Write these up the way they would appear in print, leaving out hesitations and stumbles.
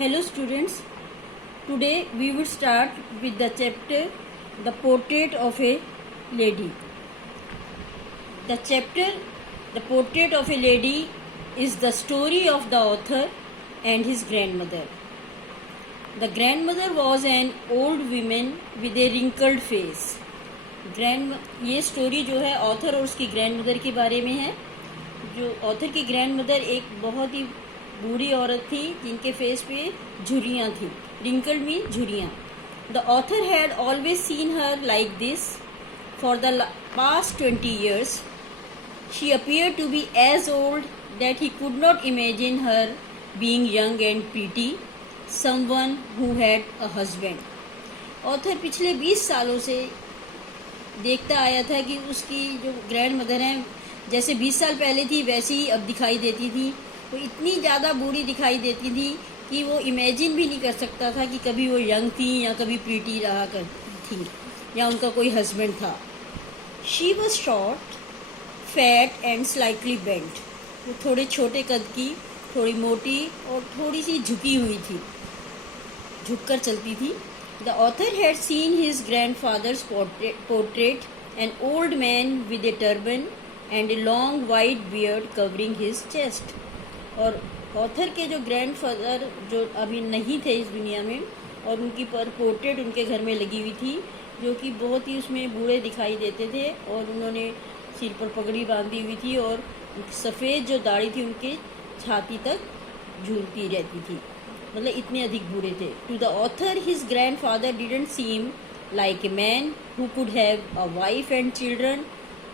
Hello students, today we will start with the chapter The Portrait of a Lady. The chapter The Portrait of a Lady is the story of the author and his grandmother. The grandmother was an old woman with a wrinkled face. ये story जो है author और उसकी grandmother के बारे में है। जो ऑथर की ग्रैंडमदर एक बहुत ही बूढ़ी औरत थी जिनके फेस पे झुर्रियाँ थी। रिंकल्ड मीन झुर्रियाँ। The author had always seen her like this for the past 20 years. She appeared to be as old that he could not imagine her being young and pretty, someone who had a husband. Author पिछले 20 सालों से देखता आया था कि उसकी जो grand mother हैं जैसे 20 साल पहले थी वैसी ही अब दिखाई देती थी। वो इतनी ज़्यादा बूढ़ी दिखाई देती थी कि वो इमेजिन भी नहीं कर सकता था कि कभी वो यंग थी या कभी प्रीटी रहा करती थी या उनका कोई हस्बैंड था। She was short, fat and slightly bent. वो थोड़े छोटे कद की, थोड़ी मोटी और थोड़ी सी झुकी हुई थी, झुककर चलती थी। The author had seen his grandfather's portrait, an old man with a turban and a long white beard covering his chest. और ऑथर के जो ग्रैंडफादर जो अभी नहीं थे इस दुनिया में और उनकी पर पोर्ट्रेट उनके घर में लगी हुई थी जो कि बहुत ही उसमें बूढ़े दिखाई देते थे और उन्होंने सिर पर पगड़ी बांधी हुई थी और सफ़ेद जो दाढ़ी थी उनके छाती तक झूलती रहती थी, मतलब इतने अधिक बूढ़े थे। To the author his grandfather didn't seem like a man who could have a wife and children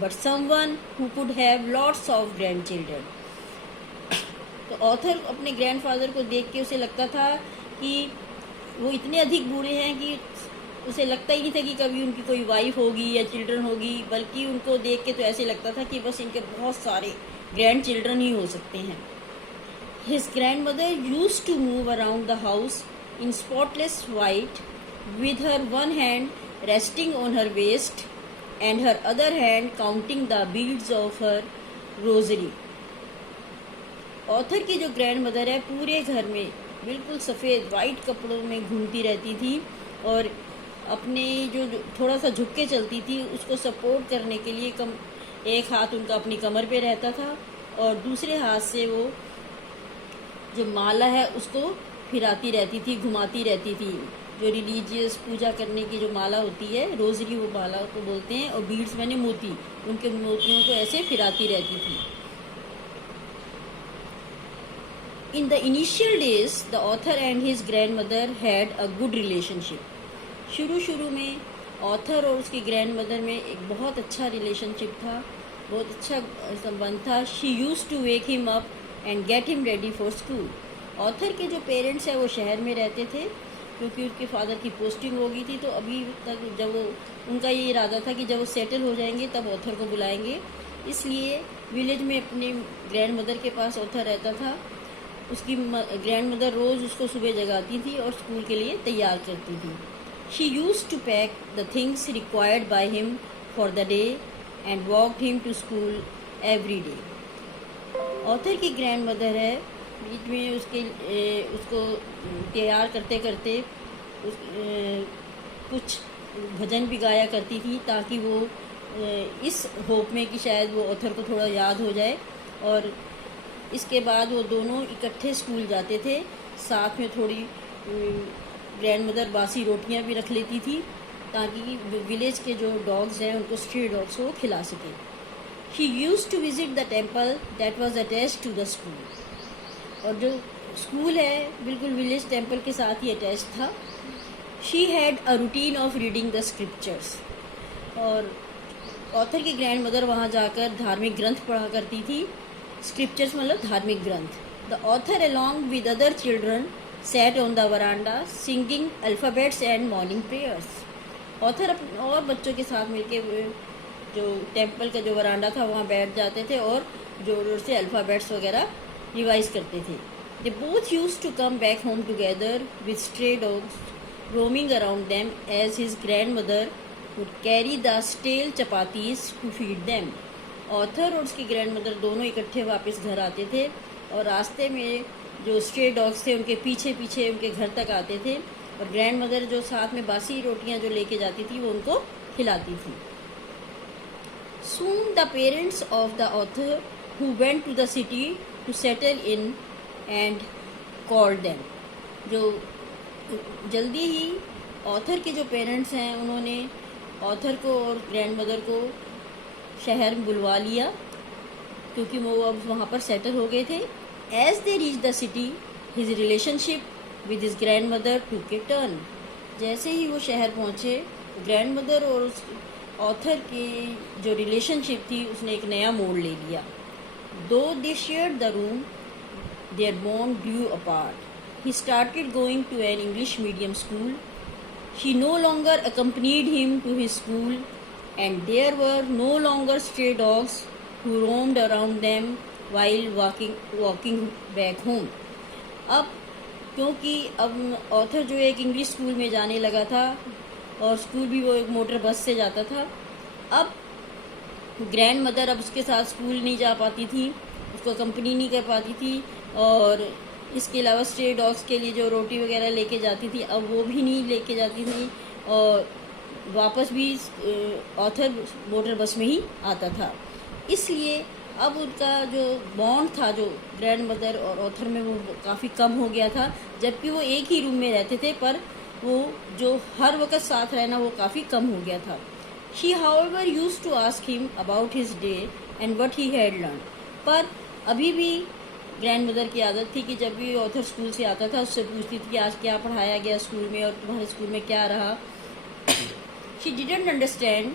but someone who could have lots of grandchildren. तो ऑथर अपने ग्रैंडफादर को देख के उसे लगता था कि वो इतने अधिक बूढ़े हैं कि उसे लगता ही नहीं था कि कभी उनकी कोई वाइफ होगी या चिल्ड्रन होगी, बल्कि उनको देख के तो ऐसे लगता था कि बस इनके बहुत सारे ग्रैंड चिल्ड्रन ही हो सकते हैं। His grandmother used to move around the house in spotless white, with her one hand resting on her waist and her other hand counting the beads of her rosary. Author की जो grandmother है पूरे घर में बिल्कुल सफ़ेद white कपड़ों में घूमती रहती थी और अपने जो थोड़ा सा झुक के चलती थी उसको सपोर्ट करने के लिए एक हाथ उनका अपनी कमर पे रहता था और दूसरे हाथ से वो जो माला है उसको फिराती रहती थी, घुमाती रहती थी। जो रिलीजियस पूजा करने की जो माला होती है, रोजरी वो माला को बोलते हैं, और बीड्स मैंने मोती, उनके मोतियों को ऐसे फिराती रहती थी। In the initial days the author and his grand mother had a good relationship. शुरू में ऑथर और उसकी ग्रैंड मदर में एक बहुत अच्छा रिलेशनशिप था, बहुत अच्छा संबंध था। She used to wake him up and get him ready for school. Author के जो पेरेंट्स हैं वो शहर में रहते थे क्योंकि उसके फादर की पोस्टिंग हो गई थी, तो अभी तक जब उनका ये इरादा था कि जब वो सेटल हो जाएंगे तब ऑथर को बुलाएंगे, इसलिए विलेज में अपने ग्रैंड मदर के पास ऑथर रहता था। उसकी ग्रैंड मदर रोज़ उसको सुबह जगाती थी और स्कूल के लिए तैयार करती थी। She use to pack the things required by him for the day and walked him to school every day. Author की ग्रैंड मदर है, बीच में उसको तैयार करते करते कुछ भजन भी गाया करती थी ताकि वो इस होप में कि शायद वो ऑथर को थोड़ा याद हो जाए। और इसके बाद वो दोनों इकट्ठे स्कूल जाते थे। साथ में थोड़ी ग्रैंड मदर बासी रोटियां भी रख लेती थी ताकि विलेज के जो डॉग्स हैं उनको स्ट्रीट डॉग्स को खिला सके। He used to visit the temple that was attached to the school. और जो स्कूल है बिल्कुल विलेज टेम्पल के साथ ही अटैच था। She had a routine of reading the scriptures. और ऑथर की ग्रैंड मदर वहाँ जाकर धार्मिक ग्रंथ पढ़ा करती थी। स्क्रिप्चर्स मतलब धार्मिक ग्रंथ। The author along with other children sat on the veranda singing alphabets and morning prayers. Author और बच्चों के साथ मिलकर जो टेम्पल का जो वरांडा था वहाँ बैठ जाते थे और जोर जोर से अल्फ़ाबेट्स वगैरह रिवाइज करते थे। They both use to come back home together with stray dogs roaming around them as his grandmother would carry the stale chapatis to feed them. Author और उसकी ग्रैंड मदर दोनों इकट्ठे वापस घर आते थे और रास्ते में जो स्ट्रे डॉग्स थे उनके पीछे पीछे उनके घर तक आते थे, और ग्रैंड मदर जो साथ में बासी रोटियां जो लेके जाती थी वो उनको खिलाती थी। Soon the parents of the author who went to the city to settle in and called them. जो जल्दी ही ऑथर के जो पेरेंट्स हैं उन्होंने ऑथर को और ग्रैंड मदर को शहर में बुलवा लिया, क्योंकि वो अब वहाँ पर सेटल हो गए थे। As they reach the city his relationship with his grandmother took a turn. जैसे ही वो शहर पहुँचे, ग्रैंड मदर और उस ऑथर की जो रिलेशनशिप थी उसने एक नया मोड़ ले लिया। Though they shared the room, their bond grew apart. He started going to an English medium school. She no longer accompanied him to his school, and there were no longer stray dogs who roamed around them while walking back home. अब क्योंकि अब author जो एक English school में जाने लगा था और स्कूल भी वो एक मोटर बस से जाता था, अब ग्रैंड मदर अब उसके साथ स्कूल नहीं जा पाती थी, उसको कंपनी नहीं कर पाती थी, और इसके अलावा स्ट्रे डॉग्स के लिए जो रोटी वगैरह लेके जाती थी अब वो भी नहीं लेके जाती थी, और वापस भी ऑथर मोटर बस में ही आता था। इसलिए अब उनका जो बॉन्ड था जो ग्रैंड मदर और ऑथर में वो काफ़ी कम हो गया था, जबकि वो एक ही रूम में रहते थे, पर वो जो हर वक्त साथ रहना वो काफ़ी कम हो गया था। She however used to ask him about his day and what he had learn. पर अभी भी ग्रैंड मदर की आदत थी कि जब भी ऑथर स्कूल से आता था उससे पूछती थी कि आज क्या पढ़ाया गया स्कूल में और तुम्हारे स्कूल में क्या रहा। She didn't understand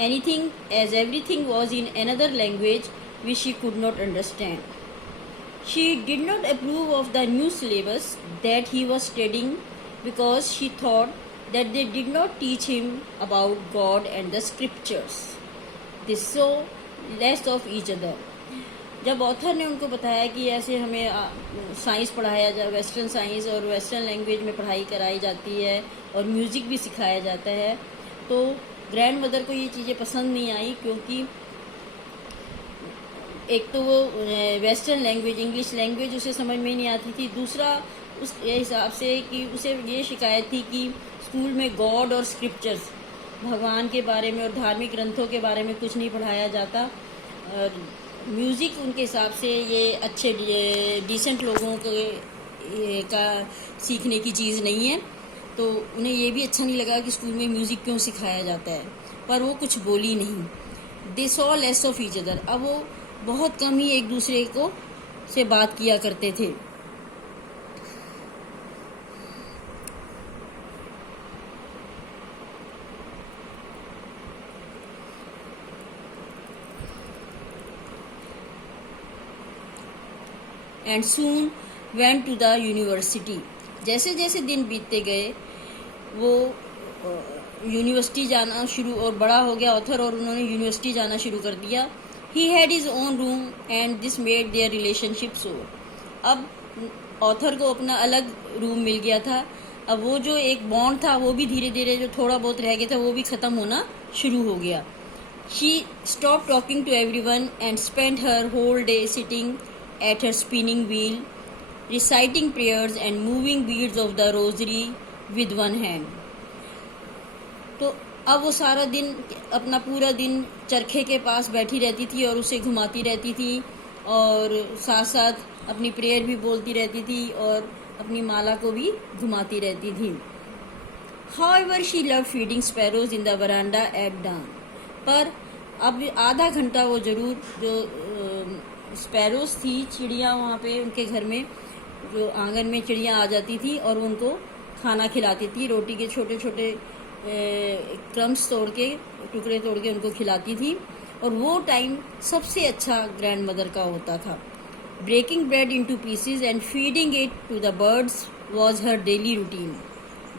anything as everything was in another language which she could not understand. She did not approve of the new syllabus that he was studying because she thought that they did not teach him about God and the scriptures. They saw less of each other. जब author ने उनको बताया कि ऐसे हमें science पढ़ाया जा, western science और वेस्टर्न लैंग्वेज में पढ़ाई कराई जाती है और म्यूज़िक भी सिखाया जाता है, तो ग्रैंड मदर को ये चीज़ें पसंद नहीं आई, क्योंकि एक तो वो वेस्टर्न लैंग्वेज इंग्लिश लैंग्वेज उसे समझ में नहीं आती थी, दूसरा उस हिसाब से कि उसे ये शिकायत थी कि स्कूल में गॉड और स्क्रिप्चर्स भगवान के बारे में और धार्मिक ग्रंथों के बारे में कुछ नहीं पढ़ाया जाता, और म्यूज़िक उनके हिसाब से ये अच्छे डिसेंट लोगों का सीखने की चीज़ नहीं है, तो उन्हें ये भी अच्छा नहीं लगा कि स्कूल में म्यूज़िक क्यों सिखाया जाता है, पर वो कुछ बोली नहीं। They saw less of each other. अब वो बहुत कम ही एक दूसरे को से बात किया करते थे। And soon went to the university. जैसे जैसे दिन बीतते गए वो यूनिवर्सिटी जाना शुरू, और बड़ा हो गया ऑथर और उन्होंने यूनिवर्सिटी जाना शुरू कर दिया। He had his own room and this made their relationship सोर। अब ऑथर को अपना अलग रूम मिल गया था, अब वो जो एक बॉन्ड था वो भी धीरे धीरे जो थोड़ा बहुत रह गया था वो भी ख़त्म होना शुरू हो गया। She stop talking to everyone and spend her whole day sitting at her spinning wheel, reciting prayers and moving beads of the rosary with one hand. तो अब वो सारा दिन अपना पूरा दिन चरखे के पास बैठी रहती थी और उसे घुमाती रहती थी, और साथ साथ अपनी प्रेयर भी बोलती रहती थी और अपनी माला को भी घुमाती रहती थी। However, she loved feeding sparrows in the veranda at dawn. पर अब आधा घंटा वो जरूर जो स्पैरोज थी, चिड़िया वहाँ पे उनके घर में जो आंगन में चिड़िया आ जाती थी और उनको खाना खिलाती थी, रोटी के छोटे छोटे क्रम्स तोड़ के टुकड़े तोड़ के उनको खिलाती थी, और वो टाइम सबसे अच्छा ग्रैंड मदर का होता था। Breaking bread into pieces and feeding it to the birds was her daily routine.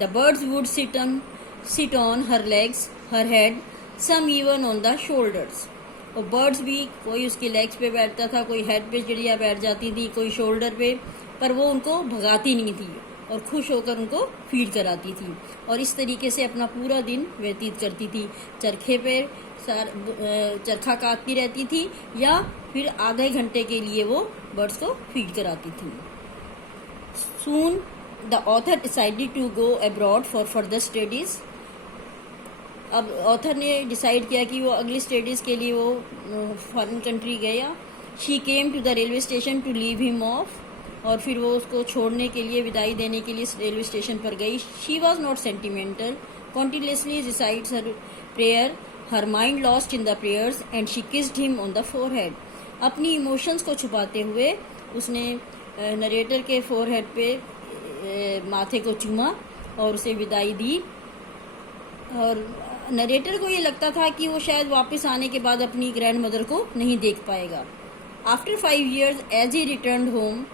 The birds would sit on her legs, her head, some even on the shoulders. और birds भी कोई उसके legs पे बैठता था, कोई हेड पे चिड़िया बैठ जाती थी, कोई शोल्डर पे, पर वो उनको भगाती नहीं थी और खुश होकर उनको फीड कराती थी, और इस तरीके से अपना पूरा दिन व्यतीत करती थी। चरखे पे चरखा काटती रहती थी या फिर आधे घंटे के लिए वो बर्ड्स को फीड कराती थी। Soon the author decided to go abroad for further studies. अब ऑथर ने डिसाइड किया कि वो अगली स्टडीज़ के लिए वो फॉरेन कंट्री गया. She came to the railway station to leave him off, और फिर वो उसको छोड़ने के लिए, विदाई देने के लिए रेलवे स्टेशन पर गई. She was not sentimental, continuously recites her prayer, her mind lost in the prayers and she kissed him on the forehead. अपनी इमोशंस को छुपाते हुए उसने नरेटर के फोरहेड पे माथे को चूमा और उसे विदाई दी. और नरेटर को ये लगता था कि वो शायद वापस आने के बाद अपनी ग्रैंड मदर को नहीं देख पाएगा. After 5 years as he return home,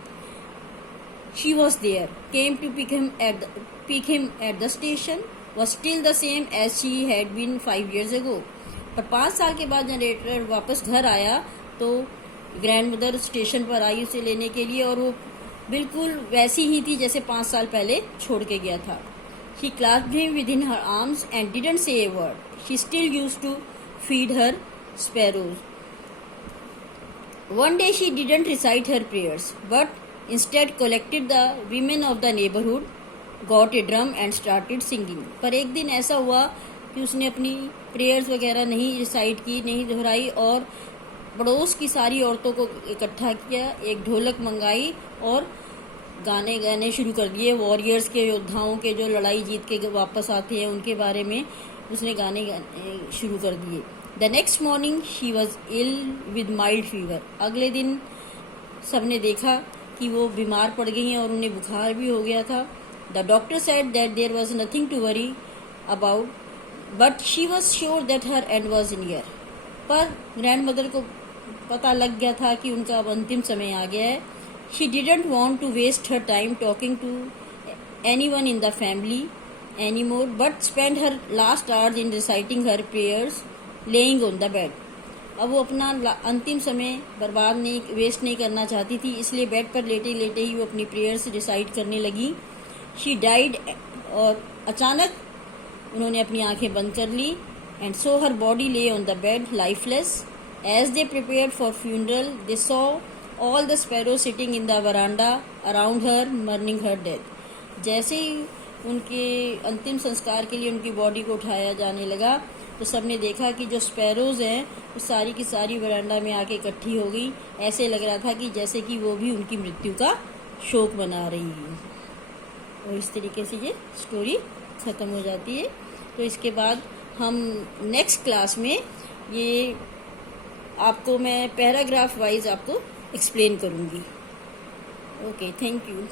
she was there, came to pick him at the station, was still the same as she had been 5 years ago. पर 5 साल के बाद नरेटर वापस घर आया तो ग्रैंड मदर स्टेशन पर आई उसे लेने के लिए, और वो बिल्कुल वैसी ही थी जैसे 5 साल पहले छोड़ के गया था. She clasped him within her arms and didn't say a word. She still used to feed her sparrows. One day she didn't recite her prayers, but instead collected the women of the neighborhood, got a drum and started singing. पर एक दिन ऐसा हुआ कि उसने अपनी prayers वगैरह नहीं रिसाइट की, नहीं दोहराई, और पड़ोस की सारी औरतों को इकट्ठा किया, एक ढोलक मंगाई और गाने गाने शुरू कर दिए. वॉरियर्स के, योद्धाओं के जो लड़ाई जीत के वापस आते हैं उनके बारे में उसने गाने शुरू कर दिए. The next morning she was ill with mild fever. अगले दिन सबने देखा कि वो बीमार पड़ गई हैं और उन्हें बुखार भी हो गया था. The doctor said that there was nothing to worry about, but she was sure that her end was near. पर ग्रैंड मदर को पता लग गया था कि उनका अब अंतिम समय आ गया है. She didn't want to waste her time talking to anyone in the family anymore, but spent her last hours in reciting her prayers, laying on the bed. अब वो अपना अंतिम समय बर्बाद नहीं, वेस्ट नहीं करना चाहती थी, इसलिए बेड पर लेटे लेटे ही वो अपनी प्रेयर्स रिसाइट करने लगी. She died, और अचानक उन्होंने अपनी आंखें बंद कर ली. And so her body lay on the bed, lifeless. As they prepared for funeral, they saw all the sparrows sitting in the veranda around her, mourning her death. जैसे ही उनके अंतिम संस्कार के लिए उनकी बॉडी को उठाया जाने लगा तो सबने देखा कि जो स्पैरोज हैं वो सारी की सारी वरांडा में आके इकट्ठी हो गई. ऐसे लग रहा था कि जैसे कि वो भी उनकी मृत्यु का शोक मना रही है. और इस तरीके से ये स्टोरी ख़त्म हो जाती है. तो इसके बाद हम नेक्स्ट क्लास में ये आपको मैं पैराग्राफ वाइज आपको एक्सप्लेन करूँगी. Okay, thank you.